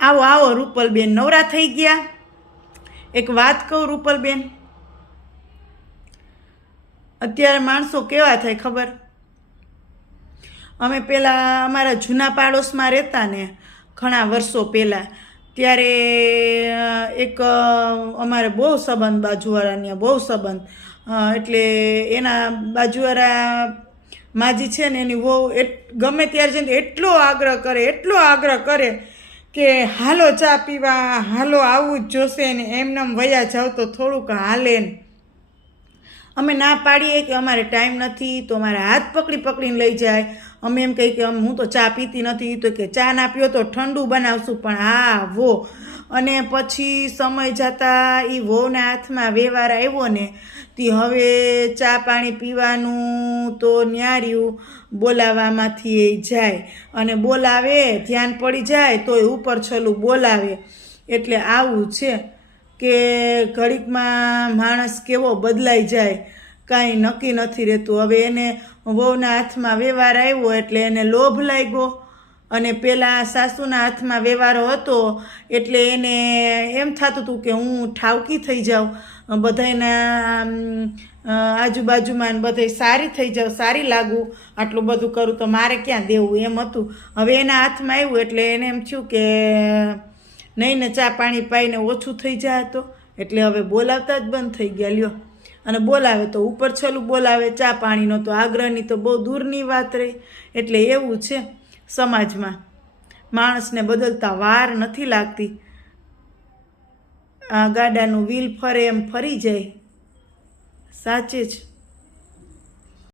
આવો આવો રૂપલબેન, નવરા થઈ ગયા? એક વાત કહું રૂપલબેન, અત્યારે માણસો કેવા થાય ખબર? અમે પહેલાં અમારા જૂના પાડોશમાં રહેતા ને ઘણા વર્ષો પહેલાં, ત્યારે એક અમારે બહુ સંબંધ, બાજુવાળાની બહુ સંબંધ, એટલે એના બાજુવાળા માજી છે ને એની વહુ ગમે ત્યારે જઈને એટલો આગ્રહ કરે કે હાલો ચા પીવા, હાલો આવું જ જોશે ને, એમને વયા જાવ તો થોડુંક હાલે ને. અમે ના પાડીએ કે અમારે ટાઈમ નથી, તો અમારા હાથ પકડીને લઈ જાય. અમે એમ કહીએ કે હું તો ચા પીતી નથી, તો કે ચા ના પીઓ તો ઠંડુ બનાવશું, પણ હા વો. અને પછી સમય જતાં એ વહુના હાથમાં વ્યવહાર આવ્યો ને, તે હવે ચા પાણી પીવાનું તો ન્યાર્યું બોલાવવામાંથી એ જાય, અને બોલાવે ધ્યાન પડી જાય તો એ ઉપર છલું બોલાવે. એટલે આવું છે કે ઘડીકમાં માણસ કેવો બદલાઈ જાય, કાંઈ નક્કી નથી રહેતું. હવે એને વહુના હાથમાં વ્યવહાર આવ્યો એટલે એને લોભ લાગ્યો, અને પેલા સાસુના હાથમાં વ્યવહારો હતો એટલે એને એમ થતું હતું કે હું ઠાવકી થઈ જાઉં, બધાના આજુબાજુમાં બધે સારી થઈ જાઉં, સારી લાગું, આટલું બધું કરું તો મારે ક્યાં દેવું, એમ હતું. હવે એના હાથમાં આવ્યું એટલે એને એમ થયું કે નહીં ને ચા પાણી પાઈને ઓછું થઈ જાય, તો એટલે હવે બોલાવતા જ બંધ થઈ ગયા લ્યો. અને બોલાવે તો ઉપર છલું બોલાવે, ચા પાણીનો તો આગ્રહની તો બહુ દૂરની વાત રહી. એટલે એવું છે સમાજમાં, માણસને બદલતા વાર નથી લાગતી. આ ગાડાનું વ્હીલ ફરે એમ ફરી જાય. સાચે જ.